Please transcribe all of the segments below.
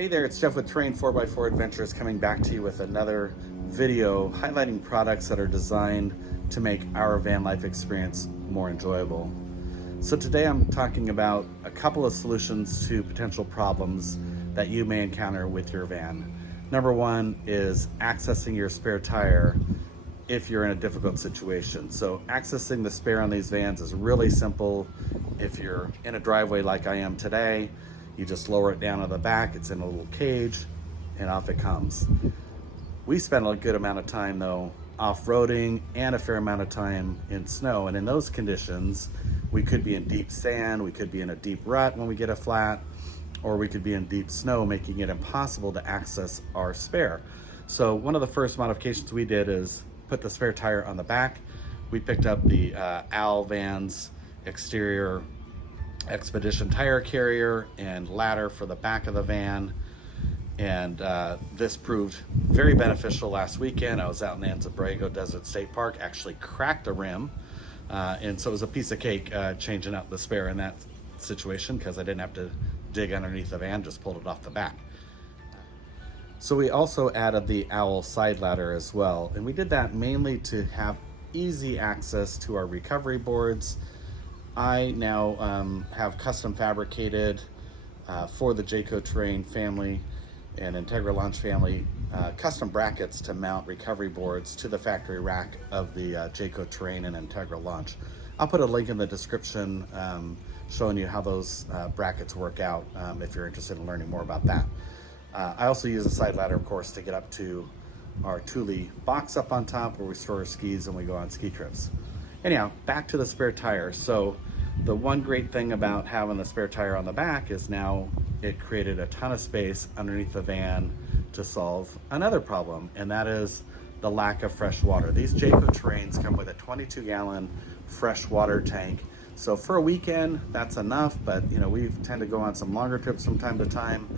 Hey there, it's Jeff with Terrain 4x4 Adventures coming back to you with another video highlighting products that are designed to make our van life experience more enjoyable. So today I'm talking about a couple of solutions to potential problems that you may encounter with your van. Number one is accessing your spare tire if you're in a difficult situation. So accessing the spare on these vans is really simple. If you're in a driveway like I am today, you just lower it down on the back, it's in a little cage, and off it comes. We spend a good amount of time though off-roading and a fair amount of time in snow, and in those conditions we could be in deep sand, we could be in a deep rut when we get a flat, or we could be in deep snow, making it impossible to access our spare. So one of the first modifications we did is put the spare tire on the back. We picked up the Al Van's exterior Expedition tire carrier and ladder for the back of the van, and this proved very beneficial last weekend. I was out in Anza-Borrego Desert State Park, actually cracked a rim, and so it was a piece of cake changing out the spare in that situation because I didn't have to dig underneath the van, just pulled it off the back. So we also added the Owl side ladder as well, and we did that mainly to have easy access to our recovery boards. I now have custom fabricated for the Jayco Terrain family and Integra Launch family custom brackets to mount recovery boards to the factory rack of the Jayco Terrain and Integra Launch. I'll put a link in the description showing you how those brackets work out if you're interested in learning more about that. I also use a side ladder, of course, to get up to our Thule box up on top where we store our skis and we go on ski trips. Anyhow, back to the spare tire. So the one great thing about having the spare tire on the back is now it created a ton of space underneath the van to solve another problem, and that is the lack of fresh water. These Jayco Terrains come with a 22-gallon fresh water tank. So for a weekend, that's enough, but you know, we tend to go on some longer trips from time to time,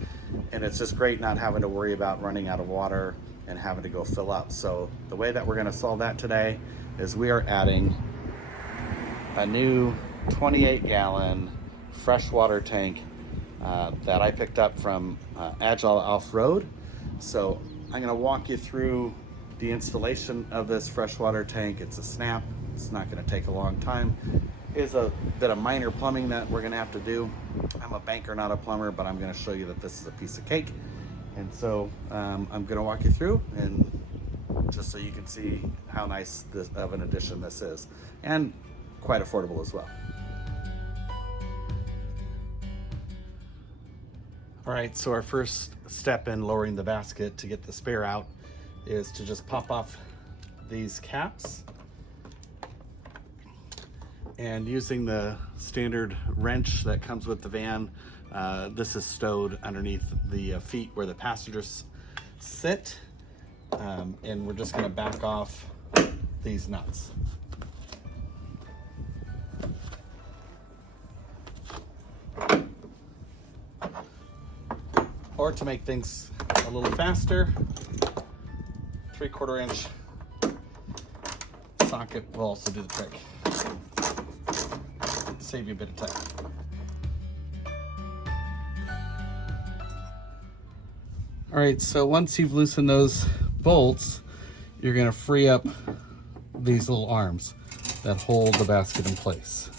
and it's just great not having to worry about running out of water and having to go fill up. So the way that we're gonna solve that today is we are adding a new 28-gallon freshwater tank that I picked up from Agile Off-Road. So I'm gonna walk you through the installation of this freshwater tank. It's a snap, it's not gonna take a long time. It's a bit of minor plumbing that we're gonna have to do. I'm a banker, not a plumber, but I'm gonna show you that this is a piece of cake. And so I'm gonna walk you through, and just so you can see how nice of an addition this is, and quite affordable as well. All right, so our first step in lowering the basket to get the spare out is to just pop off these caps, and using the standard wrench that comes with the van, this is stowed underneath the feet where the passengers sit, and we're just going to back off these nuts. Or to make things a little faster, 3/4 inch socket will also do the trick. Save you a bit of time. All right, so once you've loosened those bolts, you're gonna free up these little arms that hold the basket in place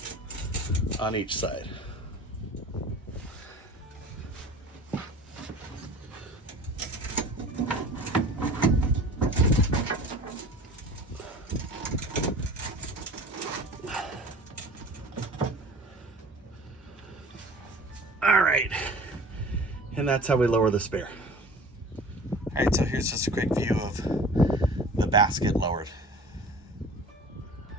on each side. All right, and that's how we lower the spare. All right, so here's just a quick view of the basket lowered.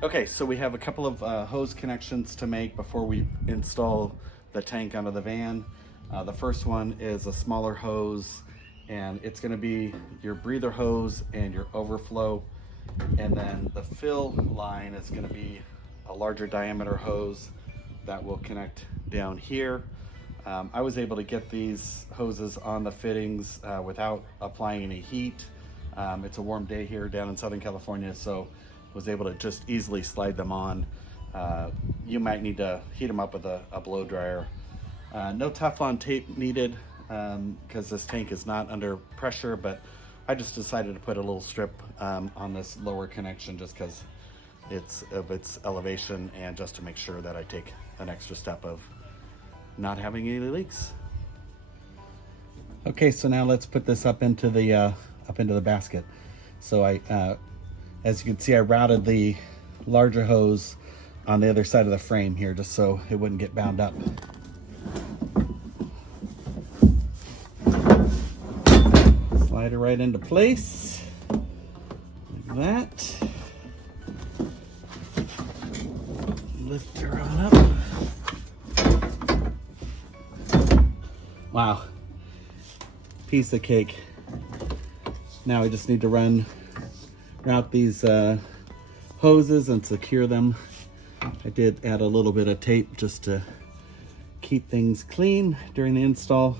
Okay, so we have a couple of hose connections to make before we install the tank onto the van. The first one is a smaller hose, and it's gonna be your breather hose and your overflow. And then the fill line is gonna be a larger diameter hose that will connect down here. I was able to get these hoses on the fittings without applying any heat. It's a warm day here down in Southern California, so was able to just easily slide them on. You might need to heat them up with a blow dryer. No Teflon tape needed. because this tank is not under pressure, but I just decided to put a little strip on this lower connection just because it's of its elevation, and just to make sure that I take an extra step of not having any leaks. Okay, so now let's put this up into the basket. So as you can see, I routed the larger hose on the other side of the frame here just so it wouldn't get bound up. Slide it right into place, like that. Lift her on up. Wow, piece of cake. Now I just need to route these hoses and secure them. I did add a little bit of tape just to keep things clean during the install.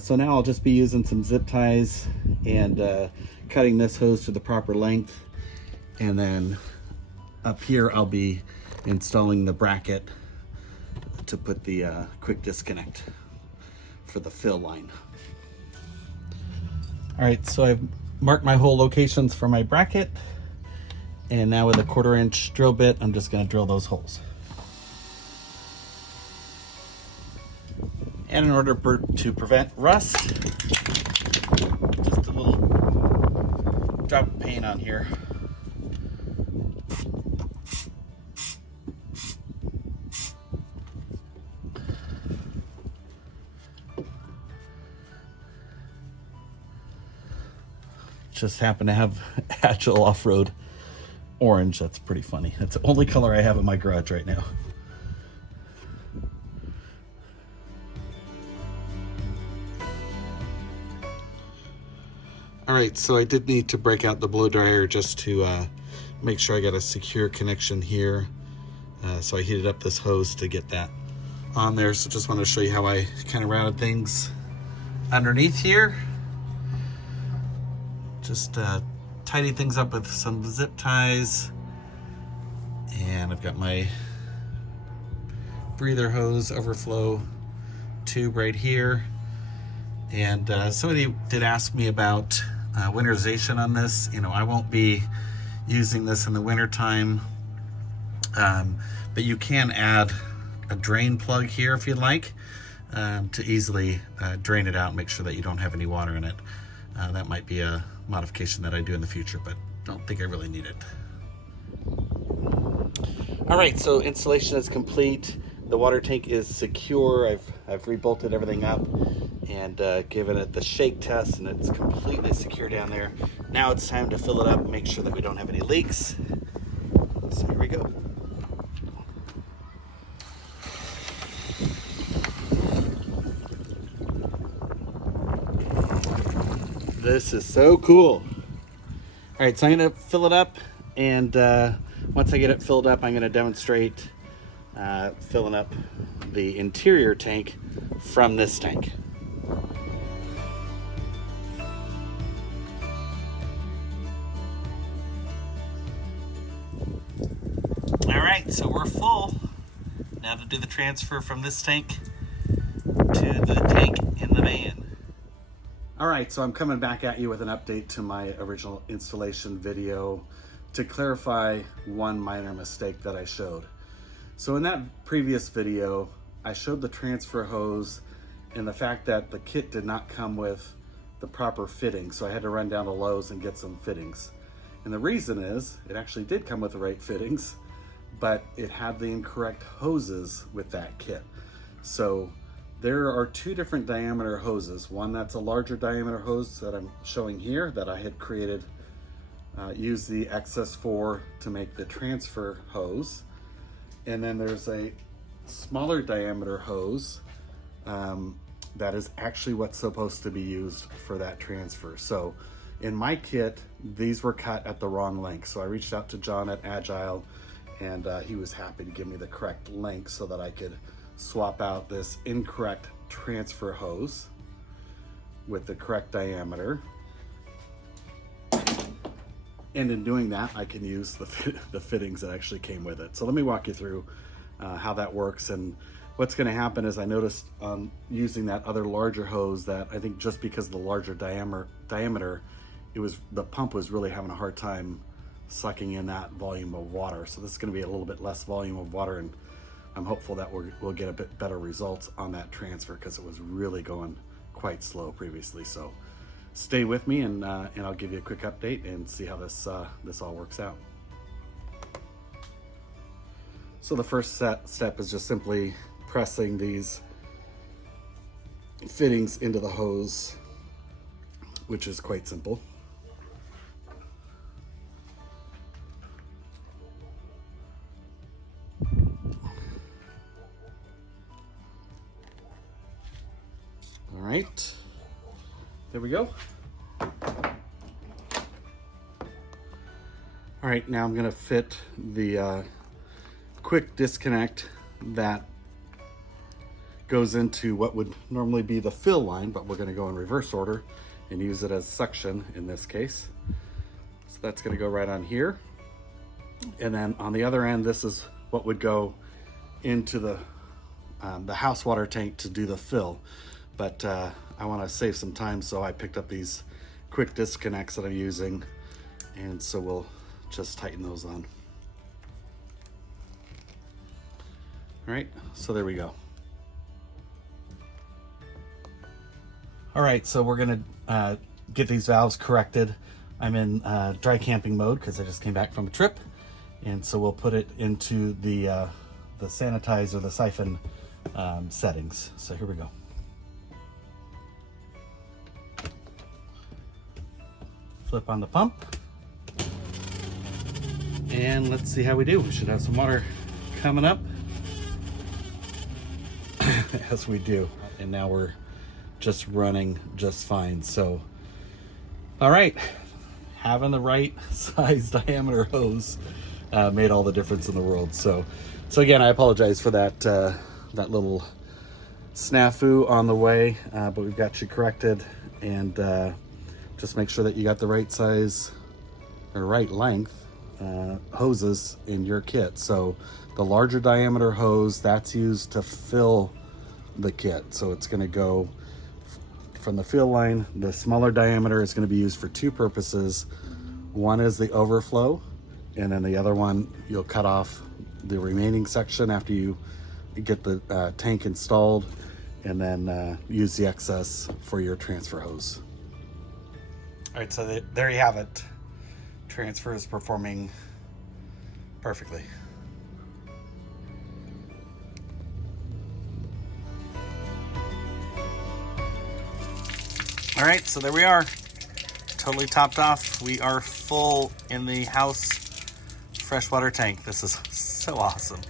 So now I'll just be using some zip ties and cutting this hose to the proper length. And then up here I'll be installing the bracket to put the quick disconnect for the fill line. All right, so I've marked my hole locations for my bracket. And now with a 1/4 inch drill bit, I'm just gonna drill those holes. And in order to prevent rust, just a little drop of paint on here. Just happen to have Agile Off-Road orange. That's pretty funny. That's the only color I have in my garage right now. All right, so I did need to break out the blow dryer just to make sure I got a secure connection here. So I heated up this hose to get that on there. So just want to show you how I kind of routed things underneath here. Just tidy things up with some zip ties. And I've got my breather hose overflow tube right here. And somebody did ask me about winterization on this. You know, I won't be using this in the winter time, but you can add a drain plug here if you'd like, to easily drain it out and make sure that you don't have any water in it. That might be a modification that I do in the future, but don't think I really need it. All right, so installation is complete. The water tank is secure. I've rebolted everything up and given it the shake test, and it's completely secure down there. Now it's time to fill it up and make sure that we don't have any leaks. So here we go. This is so cool. All right, so I'm gonna fill it up, and once I get it filled up, I'm gonna demonstrate filling up the interior tank from this tank. All right, so we're full. Now to do the transfer from this tank to the tank in the van. All right, so I'm coming back at you with an update to my original installation video to clarify one minor mistake that I showed. So in that previous video, I showed the transfer hose and the fact that the kit did not come with the proper fittings, so I had to run down to Lowe's and get some fittings. And the reason is, it actually did come with the right fittings, but it had the incorrect hoses with that kit. So there are two different diameter hoses. One that's a larger diameter hose that I'm showing here that I had created, used the XS4 to make the transfer hose. And then there's a smaller diameter hose that is actually what's supposed to be used for that transfer. So in my kit, these were cut at the wrong length. So I reached out to John at Agile, and he was happy to give me the correct length so that I could swap out this incorrect transfer hose with the correct diameter. And in doing that, I can use the fittings that actually came with it. So let me walk you through how that works and what's going to happen is I noticed using that other larger hose that I think just because of the larger diameter, the pump was really having a hard time sucking in that volume of water. So this is going to be a little bit less volume of water, and I'm hopeful that we'll get a bit better results on that transfer, because it was really going quite slow previously. So stay with me, and I'll give you a quick update and see how this all works out. So the first step is just simply pressing these fittings into the hose, which is quite simple. All right, there we go. All right, now I'm gonna fit the quick disconnect that goes into what would normally be the fill line, but we're gonna go in reverse order and use it as suction in this case. So that's gonna go right on here. And then on the other end, this is what would go into the house water tank to do the fill. But I wanna save some time, so I picked up these quick disconnects that I'm using, and so we'll just tighten those on. All right, so there we go. All right, so we're gonna get these valves corrected. I'm in dry camping mode because I just came back from a trip, and so we'll put it into the sanitize or the siphon settings. So here we go. Flip on the pump, and let's see how we do. We should have some water coming up. As we do, and now we're just running just fine. So all right, having the right size diameter hose made all the difference in the world. So again, I apologize for that little snafu on the way, but we've got you corrected, and just make sure that you got the right size or right length hoses in your kit. So the larger diameter hose, that's used to fill the kit. So it's going to go from the fill line. The smaller diameter is going to be used for two purposes. One is the overflow, and then the other one, you'll cut off the remaining section after you get the tank installed, and then use the excess for your transfer hose. All right, so there you have it. Transfer is performing perfectly. All right, so there we are, totally topped off. We are full in the house freshwater tank. This is so awesome.